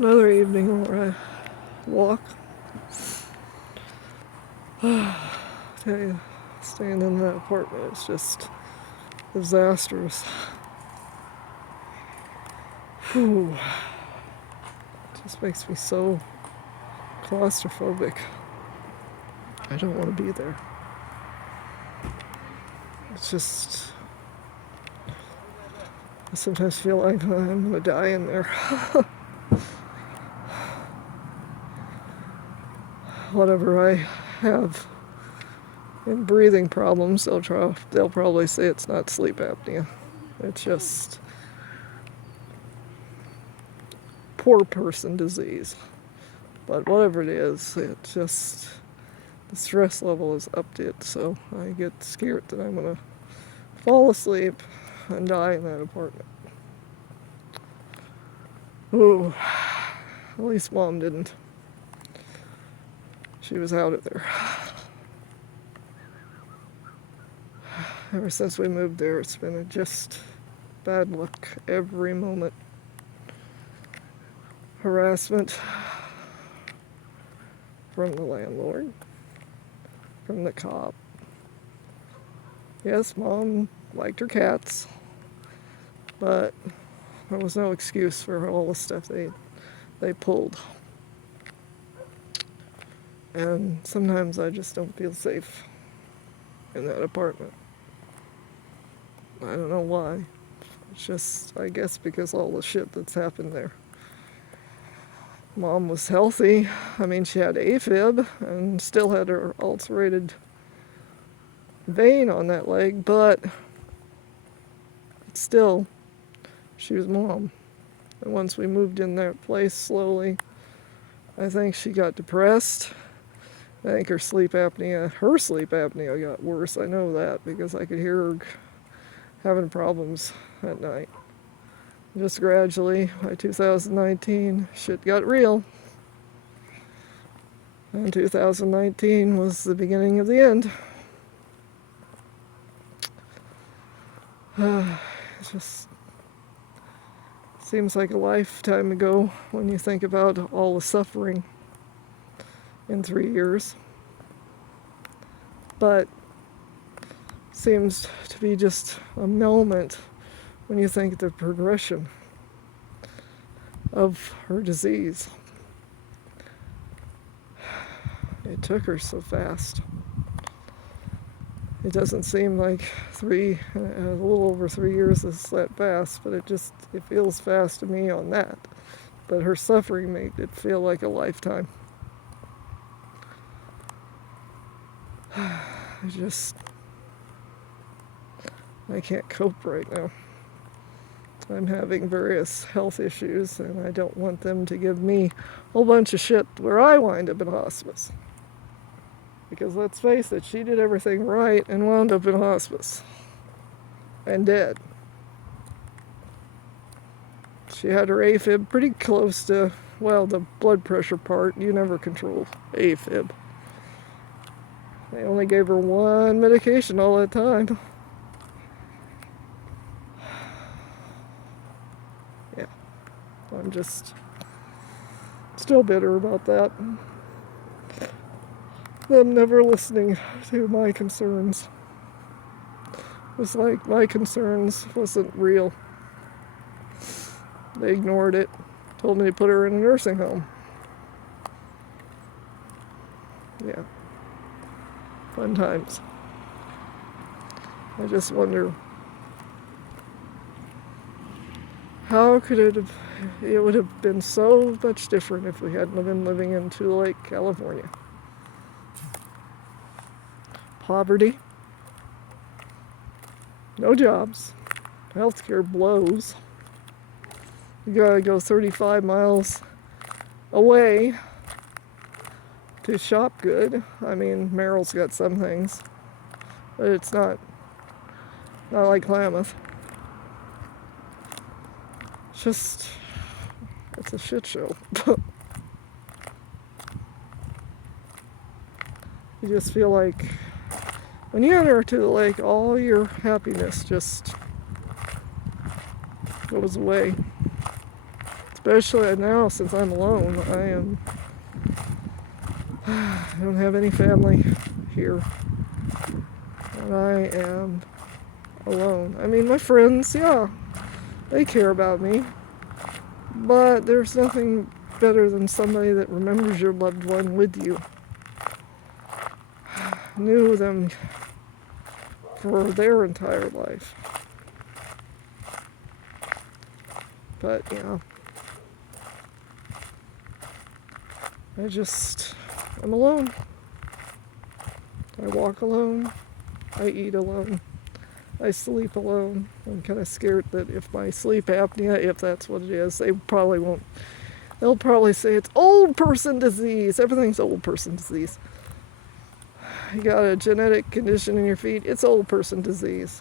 Another evening where I walk. I tell you, staying in that apartment is just disastrous. Whew. It just makes me so claustrophobic. I don't want to be there. It's just, I sometimes feel like I'm going to die in there. Whatever I have in breathing problems, they'll probably say it's not sleep apnea. It's just poor person disease. But whatever it is, it just, the stress level is up to it, so I get scared that I'm going to fall asleep and die in that apartment. Ooh, at least Mom didn't. She was out of there. Ever since we moved there, it's been just bad luck every moment. Harassment from the landlord, from the cop. Yes, Mom liked her cats, but there was no excuse for all the stuff they pulled. And sometimes I just don't feel safe in that apartment. I don't know why. It's just, I guess, because all the shit that's happened there. Mom was healthy. I mean, she had AFib and still had her ulcerated vein on that leg, but still, she was Mom. And once we moved in that place slowly, I think she got depressed. I think her sleep apnea got worse. I know that because I could hear her having problems at night. Just gradually, by 2019, shit got real. And 2019 was the beginning of the end. It just seems like a lifetime ago when you think about all the suffering in 3 years. But seems to be just a moment when you think the progression of her disease. It took her so fast. It doesn't seem like a little over 3 years is that fast, but it feels fast to me on that. But her suffering made it feel like a lifetime. I can't cope right now. I'm having various health issues, and I don't want them to give me a whole bunch of shit where I wind up in hospice. Because let's face it, she did everything right and wound up in hospice. And dead. She had her AFib pretty close to, well, the blood pressure part. You never control AFib. They only gave her one medication all that time. Yeah. I'm just still bitter about that. Them never listening to my concerns. It was like my concerns wasn't real. They ignored it, told me to put her in a nursing home. Yeah. Fun times. I just wonder, how could it would have been so much different if we hadn't been living in Tule Lake, California. Poverty, no jobs, healthcare blows. You gotta go 35 miles away to shop good. I mean, Merrill's got some things, but it's not like Klamath. It's a shit show. You just feel like when you enter to the lake, all your happiness just goes away. Especially now, since I'm alone. I don't have any family here. And I am alone. I mean, my friends, yeah, they care about me. But there's nothing better than somebody that remembers your loved one with you. Knew them for their entire life. But, yeah. I'm alone. I walk alone. I eat alone. I sleep alone. I'm kind of scared that if my sleep apnea, if that's what it is, they'll probably say it's old person disease. Everything's old person disease. You got a genetic condition in your feet, it's old person disease.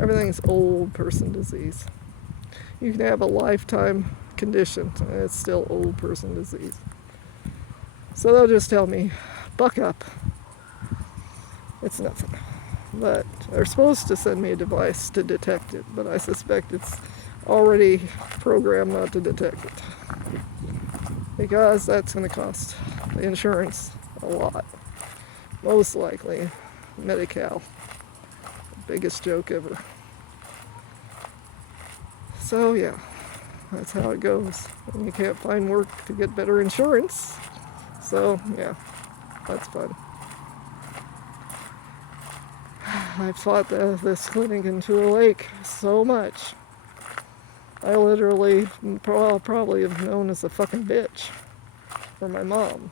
Everything's old person disease. You can have a lifetime condition, and it's still old person disease. So they'll just tell me, buck up. It's nothing. But they're supposed to send me a device to detect it, but I suspect it's already programmed not to detect it. Because that's going to cost the insurance a lot. Most likely, Medi-Cal. Biggest joke ever. So yeah, that's how it goes. And you can't find work to get better insurance. So yeah, that's fun. I fought this clinic into a lake so much. I literally probably have known as a fucking bitch for my mom.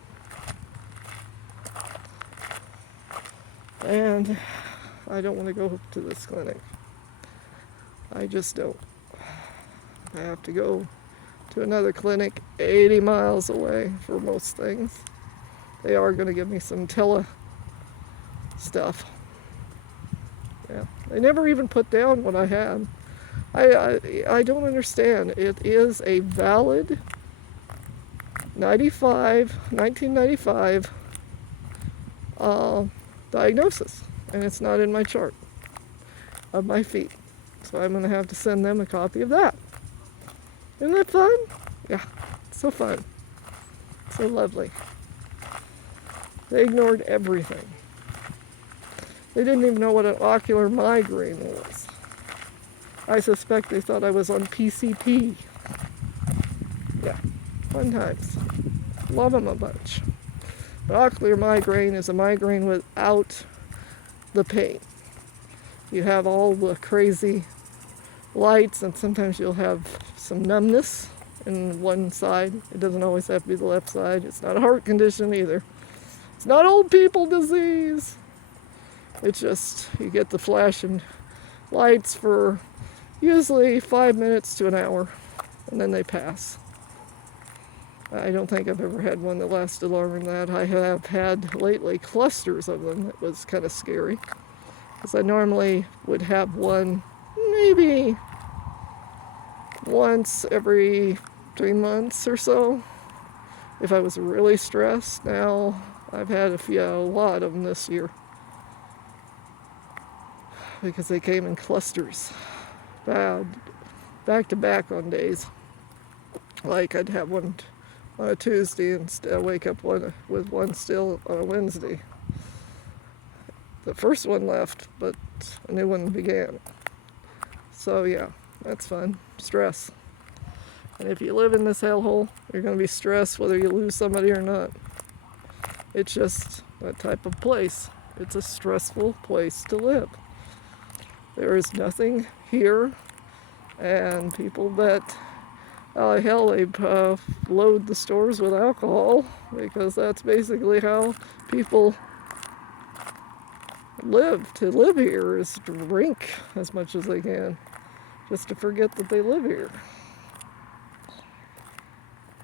And I don't want to go to this clinic. I just don't. I have to go to another clinic 80 miles away for most things. They are going to give me some tele stuff. Yeah, they never even put down what I had. I don't understand. It is a valid 1995 diagnosis, and it's not in my chart of my feet. So I'm going to have to send them a copy of that. Isn't that fun? Yeah, so fun. So lovely. They ignored everything. They didn't even know what an ocular migraine was. I suspect they thought I was on PCP. Yeah, fun times. Love them a bunch. But ocular migraine is a migraine without the pain. You have all the crazy lights, and sometimes you'll have some numbness in one side. It doesn't always have to be the left side. It's not a heart condition either. It's not old people disease. It's just you get the flashing lights for usually 5 minutes to an hour, and then they pass. I don't think I've ever had one that lasted longer than that. I have had lately clusters of them. It was kind of scary, because I normally would have one maybe once every 3 months or so if I was really stressed. Now I've had a lot of them this year because they came in clusters, bad, back to back on days. Like I'd have one on a Tuesday and wake up with one still on a Wednesday. The first one left, but a new one began. So yeah, that's fun. Stress. And if you live in this hellhole, you're going to be stressed whether you lose somebody or not. It's just that type of place. It's a stressful place to live. There is nothing here, and people that, hell, they load the stores with alcohol, because that's basically how people live. To live here is to drink as much as they can, just to forget that they live here.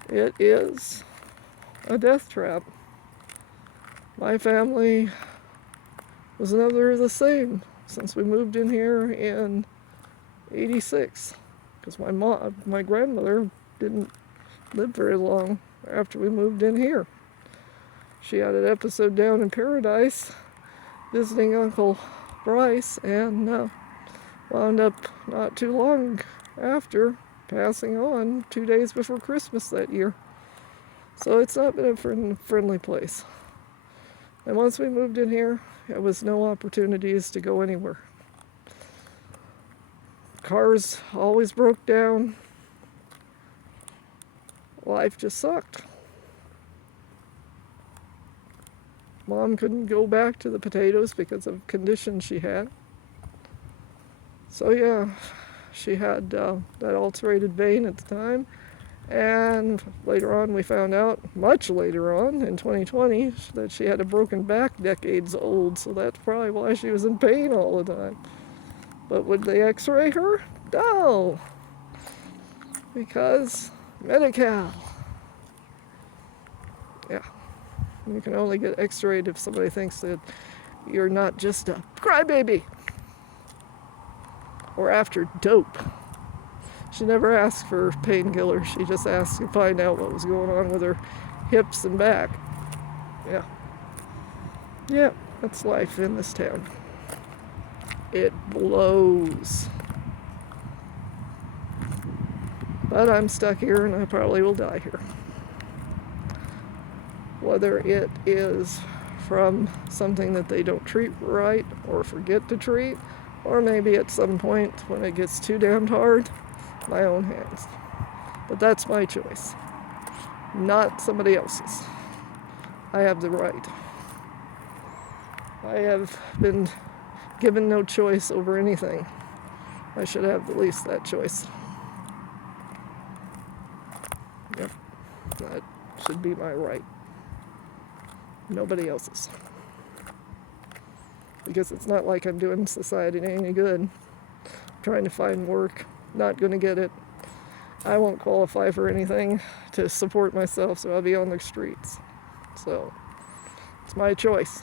It is a death trap. My family was never the same since we moved in here in '86, because my grandmother didn't live very long after we moved in here. She had an episode down in Paradise visiting Uncle Bryce, and wound up not too long after passing on 2 days before Christmas that year. So it's not been a friendly place. And once we moved in here, there was no opportunities to go anywhere. Cars always broke down. Life just sucked. Mom couldn't go back to the potatoes because of conditions she had. So yeah, she had that ulcerated vein at the time. And later on we found out, much later on in 2020, that she had a broken back decades old. So that's probably why she was in pain all the time. But would they x-ray her? No. Because Medi-Cal. Yeah. You can only get x-rayed if somebody thinks that you're not just a crybaby. Or after dope. She never asked for painkillers. She just asked to find out what was going on with her hips and back. Yeah. Yeah, that's life in this town. It blows. But I'm stuck here and I probably will die here. Whether it is from something that they don't treat right or forget to treat, or maybe at some point when it gets too damned hard, my own hands. But that's my choice, not somebody else's. I have the right. I have been given no choice over anything. I should have at least that choice. Yep, that should be my right. Nobody else's. Because it's not like I'm doing society any good. I'm trying to find work, not going to get it. I won't qualify for anything to support myself, so I'll be on the streets. So, it's my choice.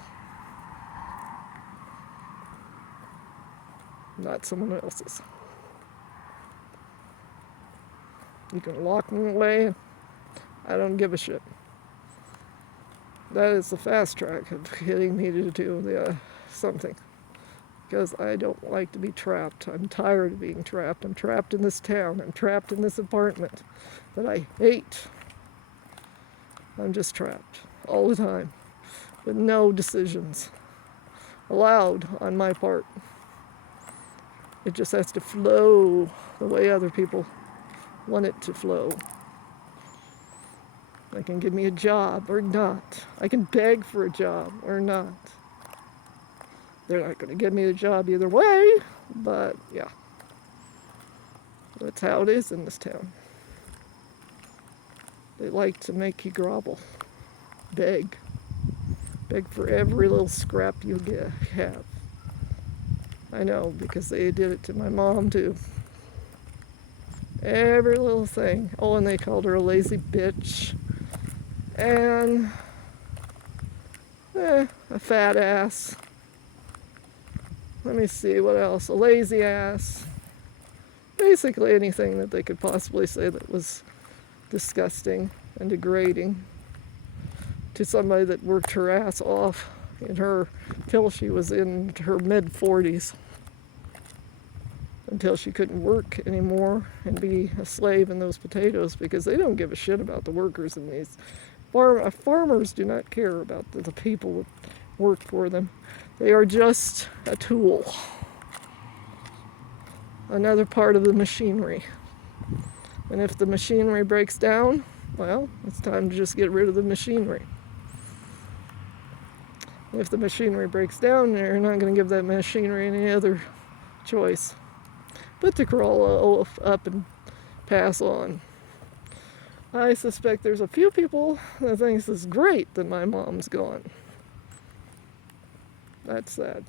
Not someone else's. You can lock me away. I don't give a shit. That is the fast track of getting me to do something. Because I don't like to be trapped. I'm tired of being trapped. I'm trapped in this town. I'm trapped in this apartment that I hate. I'm just trapped all the time with no decisions allowed on my part. It just has to flow the way other people want it to flow. They can give me a job or not. I can beg for a job or not. They're not going to give me a job either way, but yeah. That's how it is in this town. They like to make you grovel. Beg. Beg for every little scrap you have. I know, because they did it to my mom too. Every little thing. Oh, and they called her a lazy bitch. And a fat ass. Let me see, what else? A lazy ass. Basically anything that they could possibly say that was disgusting and degrading to somebody that worked her ass off in her till she was in her mid-40s. Until she couldn't work anymore and be a slave in those potatoes, because they don't give a shit about the workers in these. Farmers do not care about the people that work for them. They are just a tool. Another part of the machinery. And if the machinery breaks down, well, it's time to just get rid of the machinery. If the machinery breaks down, you're not going to give that machinery any other choice but to crawl up and pass on. I suspect there's a few people that thinks it's great that my mom's gone. That's sad.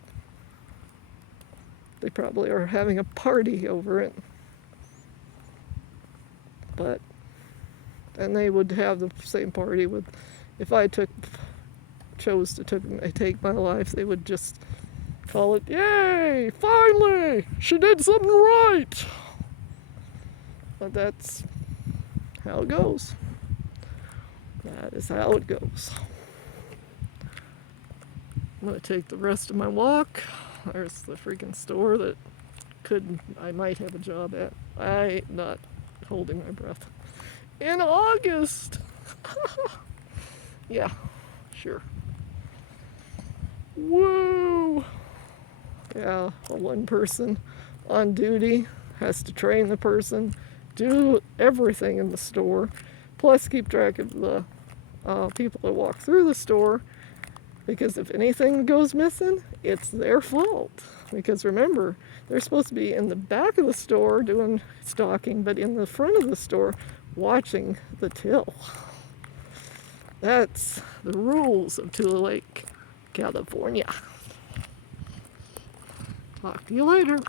They probably are having a party over it. But then they would have the same party with, if I chose to take my life, they would just call it, yay, finally, she did something right. But that's how it goes. That is how it goes. I'm going to take the rest of my walk. There's the freaking store that I might have a job at. holding my breath. In August! Yeah, sure. Woo! Yeah, one person on duty has to train the person, do everything in the store, plus keep track of the people that walk through the store, because if anything goes missing, it's their fault. Because remember, they're supposed to be in the back of the store doing stocking, but in the front of the store watching the till. That's the rules of Tula Lake, California. Talk to you later.